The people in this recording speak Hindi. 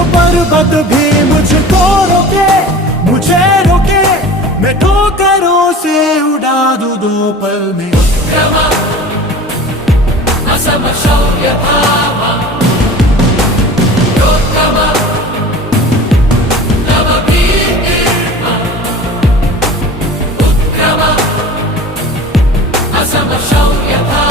जो पर्वत भी मुझको रोके, मुझे रोके, मैं ठोकरों से उड़ा दूं 2 पल में। रमा असमशौर्यधामा योत्तमा नवभीतिर्मा उत्क्रमा असमशौर्यधामा